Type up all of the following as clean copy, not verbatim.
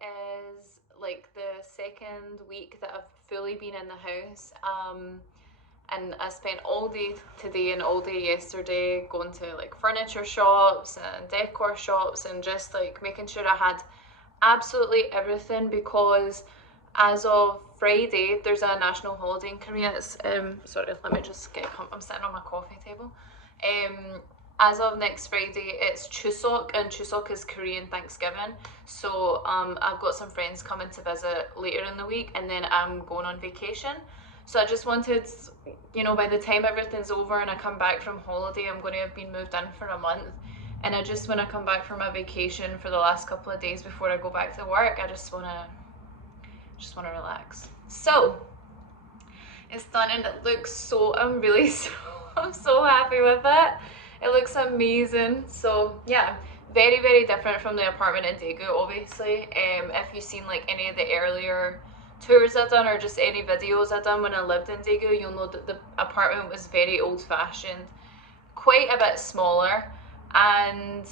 is like the second week that I've fully been in the house. And I spent all day today and all day yesterday going to like furniture shops and decor shops and just like making sure I had absolutely everything, because as of Friday there's a national holiday in Korea. It's sorry, let me just get I'm sitting on my coffee table. As of next Friday, it's Chuseok, and Chuseok is Korean Thanksgiving. So I've got some friends coming to visit later in the week, and then I'm going on vacation. So I just wanted, you know, by the time everything's over and I come back from holiday, I'm going to have been moved in for a month. And I just, when I come back from my vacation for the last couple of days before I go back to work, I just want to relax. So it's done and it looks so, I'm so happy with it. It looks amazing. So yeah, very, very different from the apartment in Daegu, obviously. If you've seen like any of the earlier tours I've done or just any videos I've done when I lived in Daegu, you'll know that the apartment was very old-fashioned, quite a bit smaller, and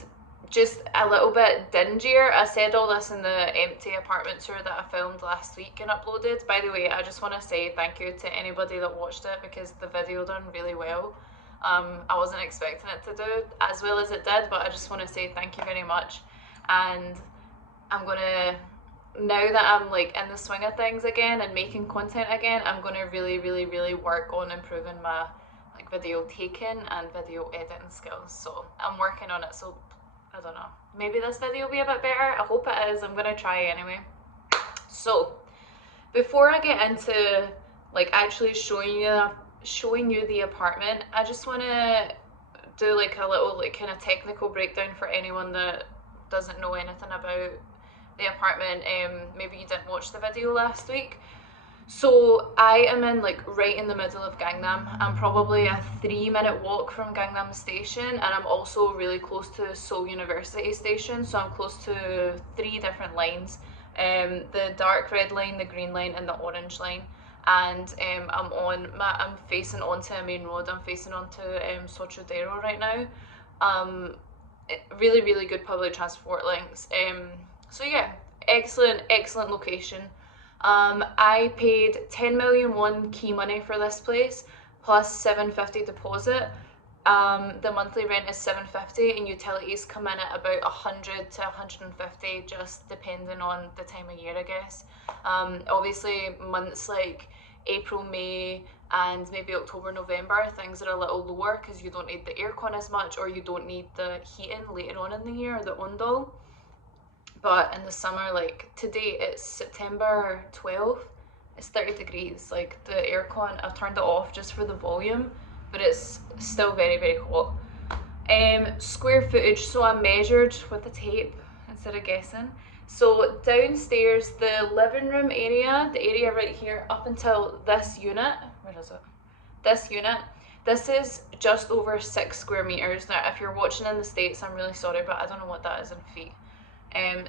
just a little bit dingier. I said all this in the empty apartment tour that I filmed last week and uploaded. By the way, I just want to say thank you to anybody that watched it, because the video done really well. I wasn't expecting it to do as well as it did, but I just want to say thank you very much. And I'm gonna, now that I'm like in the swing of things again and making content again, I'm gonna really, really, really work on improving my like video taking and video editing skills. So I'm working on it. So I don't know, maybe this video will be a bit better. I hope it is. I'm gonna try anyway. So before I get into like actually showing you the apartment, I just want to do like a little like kind of technical breakdown for anyone that doesn't know anything about the apartment. Maybe you didn't watch the video last week. So I am in like right in the middle of Gangnam. I'm probably a 3-minute walk from Gangnam station, and I'm also really close to Seoul University station, so I'm close to 3 different lines, the dark red line, the green line, and the orange line. And I'm facing onto a main road. I'm facing onto Sochodero right now. Really, really good public transport links. So yeah, excellent location. I paid 10 million won key money for this place, plus 750 deposit. The monthly rent is 750, and utilities come in at about 100 to 150, just depending on the time of year, I guess. Obviously months like April, May, and maybe October, November, things are a little lower because you don't need the aircon as much, or you don't need the heating later on in the year, the ondol. But in the summer, like today it's September 12th, it's 30 degrees. Like the aircon, I've turned it off just for the volume, but it's still very, very hot. Square footage, so I measured with the tape instead of guessing. So downstairs, the living room area, the area right here up until this unit, where is it? This unit, this is just over 6 square meters. Now if you're watching in the States, I'm really sorry, but I don't know what that is in feet.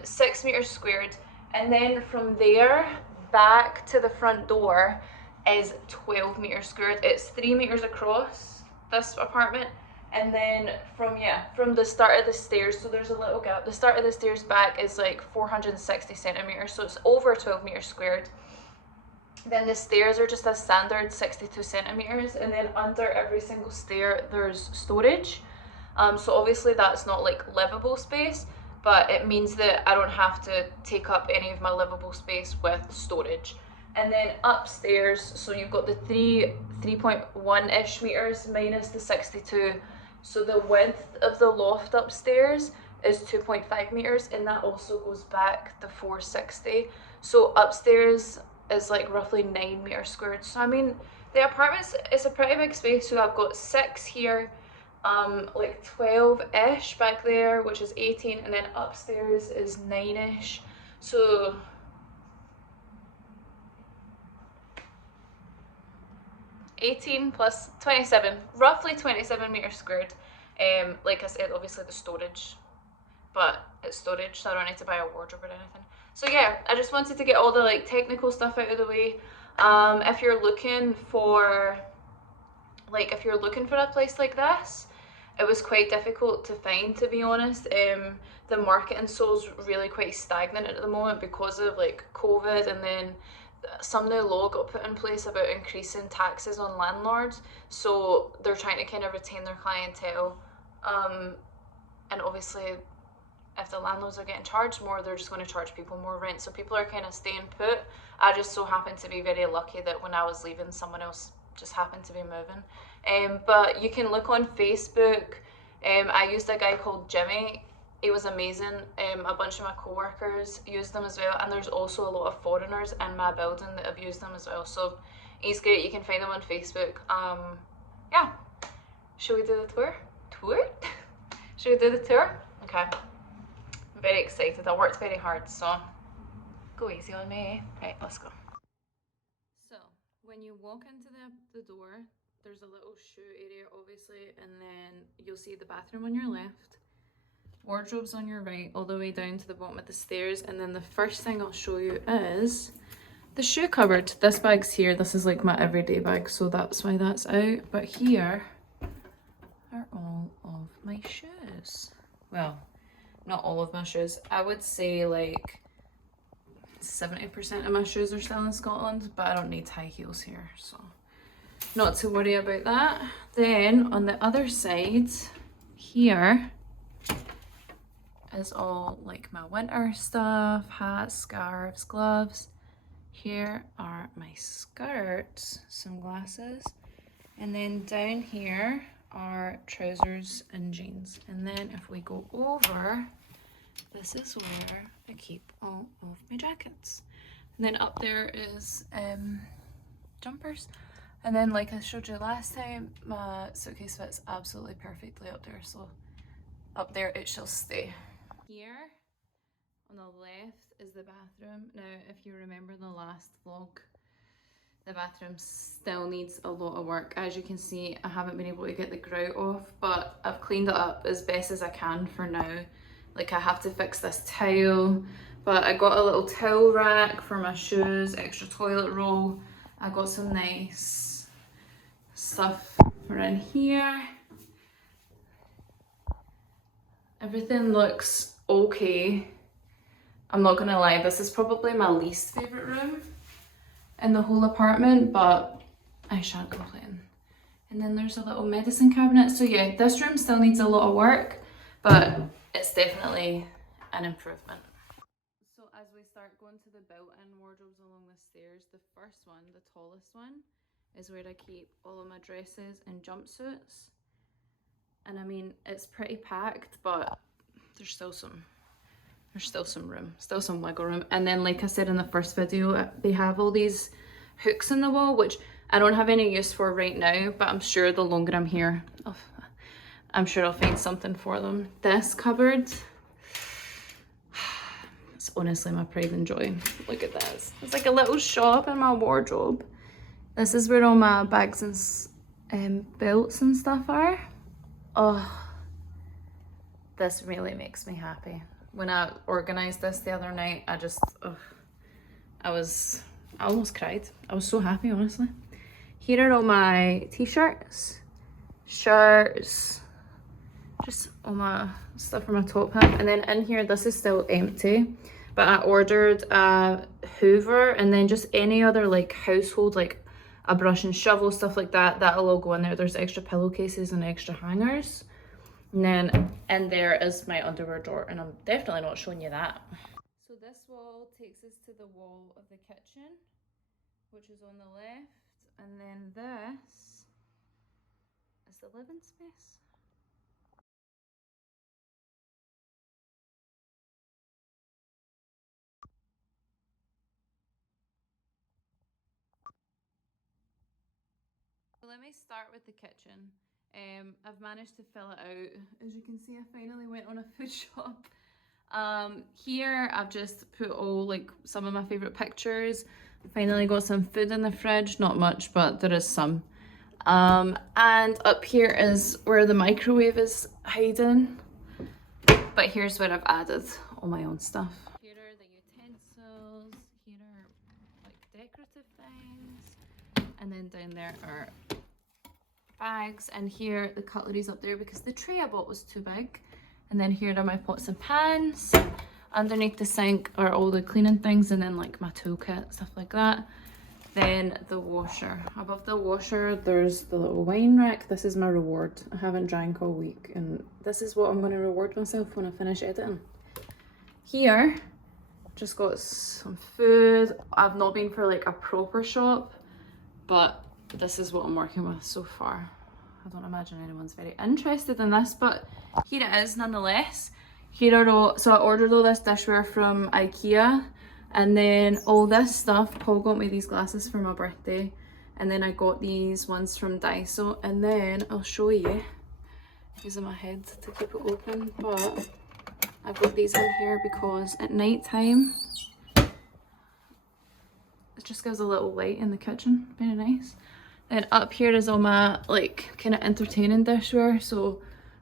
6 meters squared, and then from there back to the front door is 12 meters squared. It's 3 meters across, this apartment, and then from the start of the stairs, so there's a little gap, the start of the stairs back is like 460 centimeters, so it's over 12 meters squared. Then the stairs are just a standard 62 centimeters, and then under every single stair there's storage. So obviously that's not like livable space, but it means that I don't have to take up any of my livable space with storage. And then upstairs, so you've got the 3.1-ish meters minus the 62. So the width of the loft upstairs is 2.5 meters, and that also goes back the 460. So upstairs is like roughly 9 meters squared. So I mean, the apartment is a pretty big space. So I've got 6 here, like 12-ish back there, which is 18, and then upstairs is 9-ish. So +18 plus 27, roughly 27 meters squared. Like I said, obviously the storage, but it's storage, so I don't need to buy a wardrobe or anything. So yeah, I just wanted to get all the like technical stuff out of the way. If you're looking for a place like this, it was quite difficult to find, to be honest. The market in Seoul's really quite stagnant at the moment because of like COVID, and then some new law got put in place about increasing taxes on landlords, so they're trying to kind of retain their clientele. And obviously if the landlords are getting charged more, they're just going to charge people more rent, so people are kind of staying put. I just so happened to be very lucky that when I was leaving, someone else just happened to be moving. But you can look on Facebook. I used a guy called Jimmy. He was amazing. A bunch of my co-workers used them as well, and there's also a lot of foreigners in my building that have used them as well, so he's great. You can find him on Facebook. Yeah, should we do the tour? Should we do the tour? Okay, I'm very excited. I worked very hard, so go easy on me. Right, let's go. So when you walk into the door, there's a little shoe area obviously, and then you'll see the bathroom on your left, wardrobes on your right, all the way down to the bottom of the stairs. And then the first thing I'll show you is the shoe cupboard. This bag's here. This is like my everyday bag, so that's why that's out. But here are all of my shoes. Well, not all of my shoes. I would say like 70% of my shoes are still in Scotland, but I don't need high heels here, so not to worry about that. Then on the other side here is all like my winter stuff, hats, scarves, gloves. Here are my skirts, sunglasses, and then down here are trousers and jeans. And then if we go over, this is where I keep all of my jackets. And then up there is jumpers. And then like I showed you last time, my suitcase fits absolutely perfectly up there, so up there it shall stay. Here on the left is the bathroom. Now if you remember the last vlog, the bathroom still needs a lot of work. As you can see, I haven't been able to get the grout off, but I've cleaned it up as best as I can for now. Like I have to fix this tile, but I got a little towel rack for my shoes, extra toilet roll. I got some nice stuff for in here. Everything looks okay. I'm not gonna lie, this is probably my least favorite room in the whole apartment, but I shan't complain. And then there's a little medicine cabinet. So yeah, this room still needs a lot of work, but it's definitely an improvement. So as we start going to the built-in wardrobes along the stairs, the first one, the tallest one, is where I keep all of my dresses and jumpsuits. And I mean, it's pretty packed, but there's still some room, still some wiggle room. And then like I said in the first video, they have all these hooks in the wall, which I don't have any use for right now, but I'm sure the longer I'm here, I'm sure I'll find something for them. This cupboard, it's honestly my pride and joy. Look at this. It's like a little shop in my wardrobe. This is where all my bags and belts and stuff are. Oh, this really makes me happy. When I organized this the other night, I almost cried. I was so happy, honestly. Here are all my t-shirts, shirts, just all my stuff for my top half. And then in here, this is still empty, but I ordered a Hoover, and then just any other like household, like a brush and shovel, stuff like that, that'll all go in there. There's extra pillowcases and extra hangers. And then in there is my underwear drawer, and I'm definitely not showing you that. So this wall takes us to the wall of the kitchen, which is on the left, and then this is the living space. So let me start with the kitchen. I've managed to fill it out. As you can see, I finally went on a food shop. Here I've just put all like some of my favorite pictures. Finally got some food in the fridge, not much, but there is some. And up here is where the microwave is hiding. But here's where I've added all my own stuff. Here are the utensils. Here are like decorative things. And then down there are bags, and here the cutlery's up there because the tray I bought was too big. And then here are my pots and pans. Underneath the sink are all the cleaning things, and then like my toolkit, stuff like that. Then the washer. Above the washer there's the little wine rack. This is my reward. I haven't drank all week, and this is what I'm going to reward myself when I finish editing. Here, just got some food. I've not been for like a proper shop, but this is what I'm working with so far. I don't imagine anyone's very interested in this, but here it is nonetheless. Here are all, so I ordered all this dishware from IKEA, and then all this stuff, Paul got me these glasses for my birthday, and then I got these ones from Daiso, and then I'll show you using my head to keep it open, but I've got these in here because at night time it just gives a little light in the kitchen, very nice. Then up here is all my like kind of entertaining dishware, so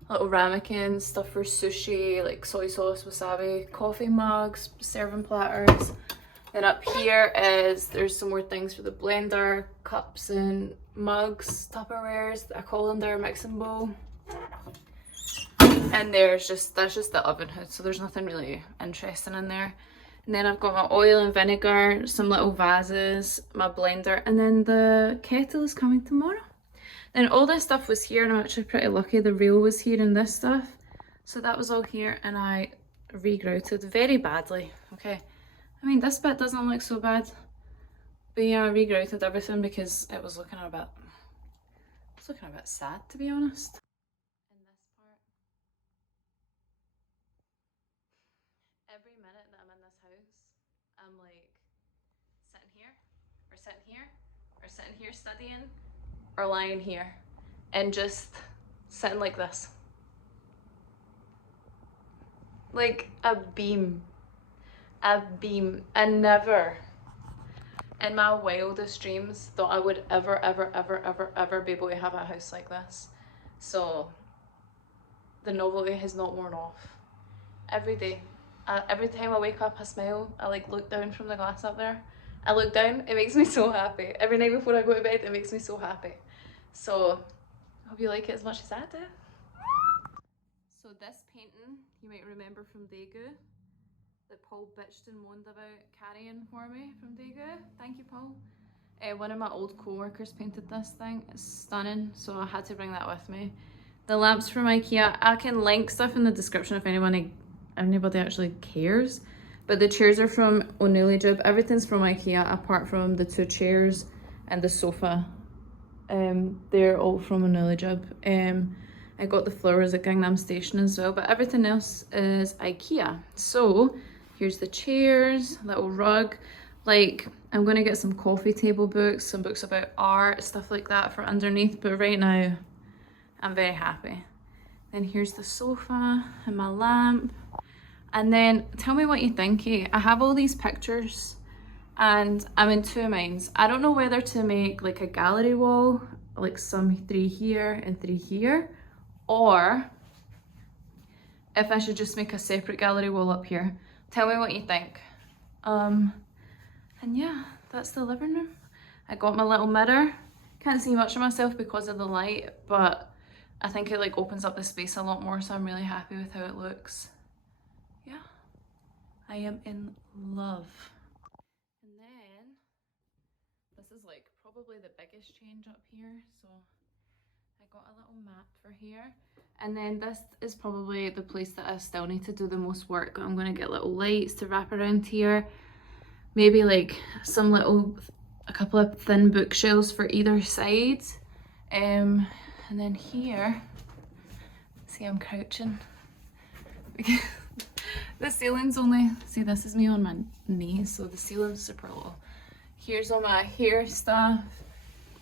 little ramekins, stuff for sushi, like soy sauce, wasabi, coffee mugs, serving platters. Then up here is, there's some more things for the blender, cups and mugs, Tupperwares, a colander, mixing bowl. And there's just, that's just the oven hood, so there's nothing really interesting in there. And then I've got my oil and vinegar, some little vases, my blender, and then the kettle is coming tomorrow. Then all this stuff was here, and I'm actually pretty lucky the reel was here and this stuff. So that was all here, and I regrouted very badly, okay. I mean, this bit doesn't look so bad, but yeah, I regrouted everything because it was looking a bit, sad, to be honest. In this part, every minute that I'm in this house, I'm like sitting here, or sitting here, or sitting here studying, or lying here, and just sitting like this. Like a beam. I never in my wildest dreams thought I would ever be able to have a house like this. So the novelty has not worn off. Every day, every time I wake up I smile. I like look down from the glass up there. I look down, it makes me so happy. Every night before I go to bed it makes me so happy. So I hope you like it as much as I do. So this painting you might remember from Daegu, that Paul bitched and moaned about carrying for me from Daegu. Thank you, Paul. One of my old co-workers painted this thing. It's stunning, so I had to bring that with me. The lamps from IKEA. I can link stuff in the description if anybody actually cares. But the chairs are from Oneuli Jib. Everything's from IKEA apart from the 2 chairs and the sofa. They're all from Oneuli Jib. I got the flowers at Gangnam station as well, but everything else is IKEA. So here's the chairs, little rug. Like, I'm gonna get some coffee table books, some books about art, stuff like that for underneath, but right now I'm very happy. Then here's the sofa and my lamp. And then tell me what you think, eh? I have all these pictures and I'm in 2 minds. I don't know whether to make like a gallery wall, like some 3 here and 3 here, or if I should just make a separate gallery wall up here. Tell me what you think. And yeah, that's the living room. I got my little mirror. Can't see much of myself because of the light, but I think it like opens up the space a lot more, so I'm really happy with how it looks. Yeah, I am in love. And then this is like probably the biggest change up here, so I got a little map for here. And then this is probably the place that I still need to do the most work. I'm going to get little lights to wrap around here. Maybe like a couple of thin bookshelves for either side. And then here, see I'm crouching. The ceiling's only, see this is me on my knees, so the ceiling's super low. Here's all my hair stuff.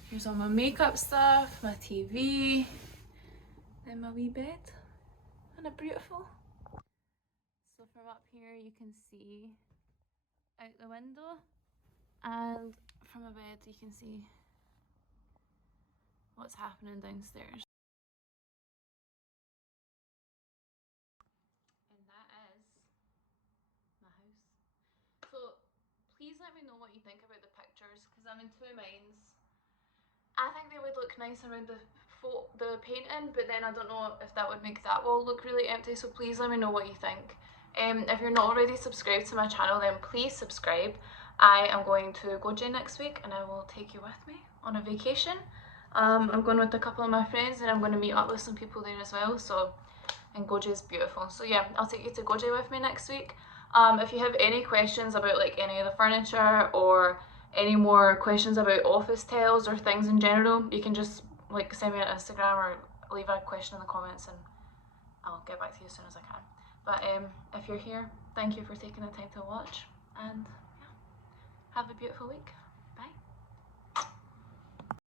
Here's all my makeup stuff, my TV, then my wee bed. Isn't it beautiful? So from up here you can see out the window, and from a bed you can see what's happening downstairs. And that is my house. So please let me know what you think about the pictures, because I'm in 2 minds. I think they would look nice around the the painting, but then I don't know if that would make that wall look really empty, so please let me know what you think. If you're not already subscribed to my channel, then please subscribe. I am going to Goje next week and I will take you with me on a vacation. I'm going with a couple of my friends and I'm going to meet up with some people there as well, so, and Goje is beautiful. So yeah, I'll take you to Goje with me next week. If you have any questions about like any of the furniture or any more questions about office tiles or things in general, you can just like send me on Instagram or leave a question in the comments and I'll get back to you as soon as I can. But if you're here, thank you for taking the time to watch, and yeah, have a beautiful week.